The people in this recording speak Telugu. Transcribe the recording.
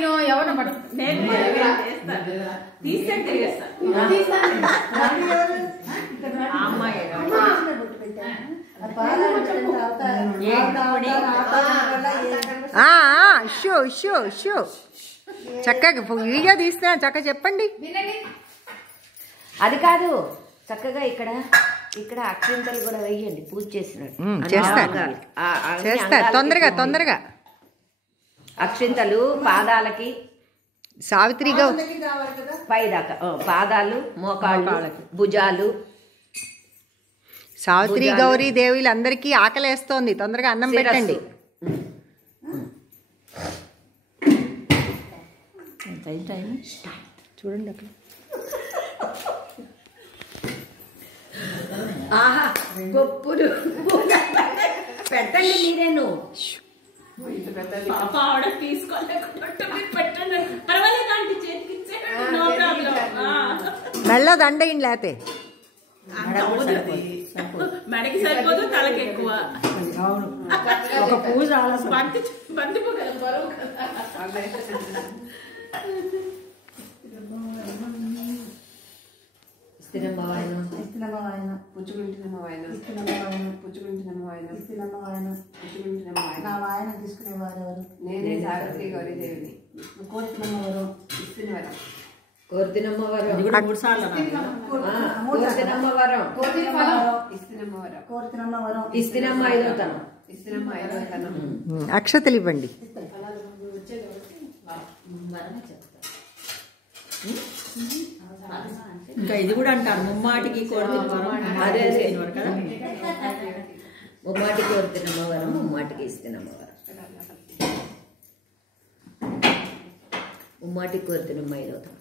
నేను ఎవరు షో షో షో చక్కగా వీడియో తీస్తున్నా చక్కగా చెప్పండి. అది కాదు, చక్కగా ఇక్కడ ఇక్కడ అక్షింతలు కూడా వేయండి, పూజ చేసినట్టు చేస్తారు. తొందరగా తొందరగా అక్షింతలు పాదాలకి, సావిత్రిగా పైదాకా పాదాలు, మోకాళ్ళు, భుజాలు. సావిత్రి గౌరీ దేవిలు అందరికీ ఆకలేస్తోంది, తొందరగా అన్నం పెట్టండి. చూడండి అక్కడ. ఆహా, గొప్పులు పెట్టండి మీరేను. మెల్ల దండయండి లేతే మెడకి సరిపోదు, తలకి ఎక్కువ. ఒక పూజ నేనే సావిత్రి గౌరీ దేవిని. కోర్తినమ్మవరం, ఇస్తినమ్మ ఐదో తనం. అక్షతలు ఇవ్వండి. ఇంకా ఇది కూడా అంటారు ముమ్మాటికి అదే అదే ముమ్మాటికి కోర్తినమ్మవరం, ముమ్మాటికి ఇస్తినమ్మవరం, ముమ్మాటికి కోర్తినమ్మ ఐదో తనం.